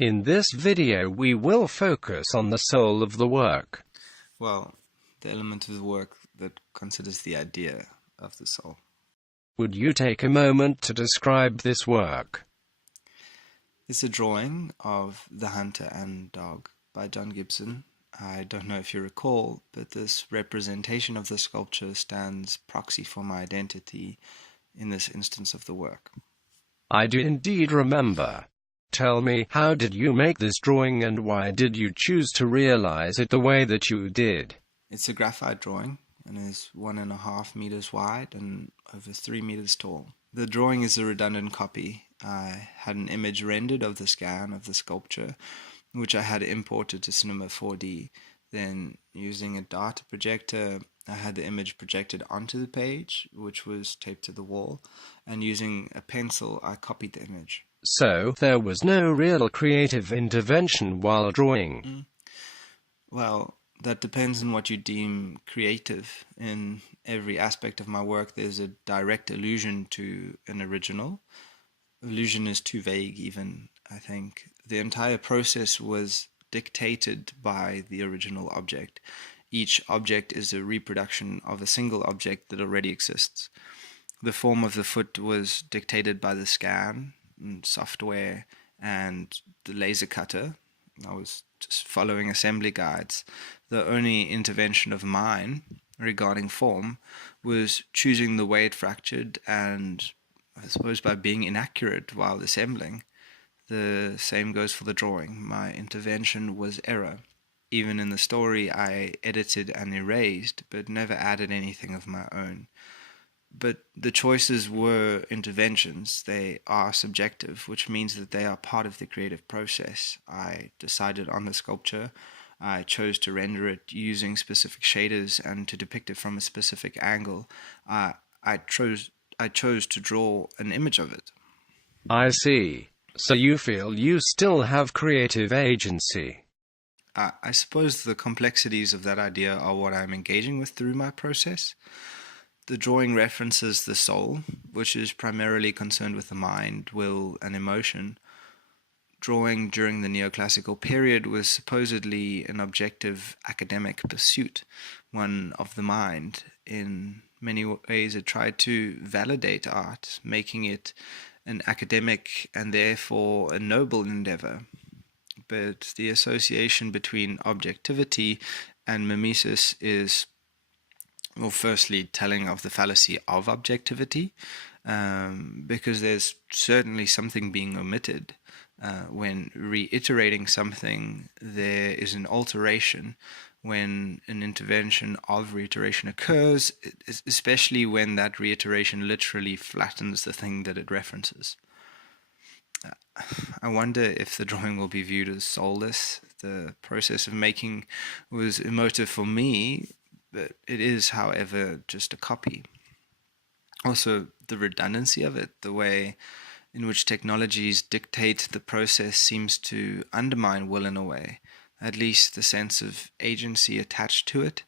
In this video we will focus on the soul of the work. Well, the element of the work that considers the idea of the soul. Would you take a moment to describe this work? It's a drawing of The Hunter and Dog by John Gibson. I don't know if you recall, but this representation of the sculpture stands proxy for my identity in this instance of the work. I do indeed remember. Tell me, how did you make this drawing and why did you choose to realize it the way that you did? It's a graphite drawing and is 1.5 meters wide and over 3 meters tall. The drawing is a redundant copy. I had an image rendered of the scan of the sculpture, which I had imported to Cinema 4D. Then, using a data projector, I had the image projected onto the page, which was taped to the wall, and using a pencil, I copied the image. So, there was no real creative intervention while drawing? Well, that depends on what you deem creative. In every aspect of my work, there's a direct allusion to an original. Allusion is too vague, even, I think. The entire process was dictated by the original object. Each object is a reproduction of a single object that already exists. The form of the foot was dictated by the scan and software and the laser cutter. I was just following assembly guides. The only intervention of mine regarding form was choosing the way it fractured and, I suppose, by being inaccurate while assembling. The same goes for the drawing. My intervention was error. Even in the story, I edited and erased, but never added anything of my own. But the choices were interventions. They are subjective, which means that they are part of the creative process. I decided on the sculpture. I chose to render it using specific shaders and to depict it from a specific angle. I chose to draw an image of it. I see. So you feel you still have creative agency? I suppose the complexities of that idea are what I'm engaging with through my process. The drawing references the soul, which is primarily concerned with the mind, will, and emotion. Drawing during the neoclassical period was supposedly an objective academic pursuit, one of the mind. In many ways it tried to validate art, making it an academic and therefore a noble endeavor. But the association between objectivity and mimesis is, well, firstly, telling of the fallacy of objectivity, because there's certainly something being omitted. When reiterating something, there is an alteration. When an intervention of reiteration occurs, especially when that reiteration literally flattens the thing that it references. I wonder if the drawing will be viewed as soulless. The process of making was emotive for me, but it is, however, just a copy. Also, the redundancy of it, the way in which technologies dictate the process, seems to undermine will in a way, at least the sense of agency attached to it.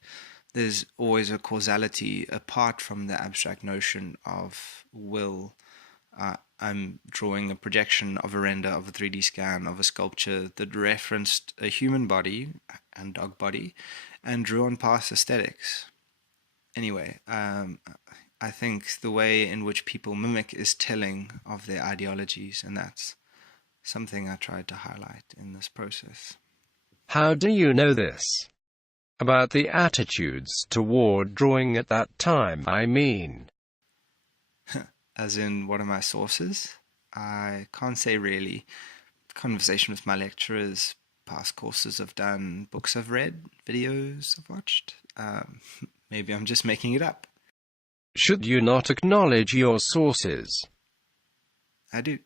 There's always a causality apart from the abstract notion of will. I'm drawing a projection of a render of a 3D scan of a sculpture that referenced a human body and dog body and drew on past aesthetics. Anyway, I think the way in which people mimic is telling of their ideologies, and that's something I tried to highlight in this process. How do you know this? About the attitudes toward drawing at that time, I mean. As in, what are my sources? I can't say really. Conversation with my lecturers, past courses I've done, books I've read, videos I've watched. Maybe I'm just making it up. Should you not acknowledge your sources? I do.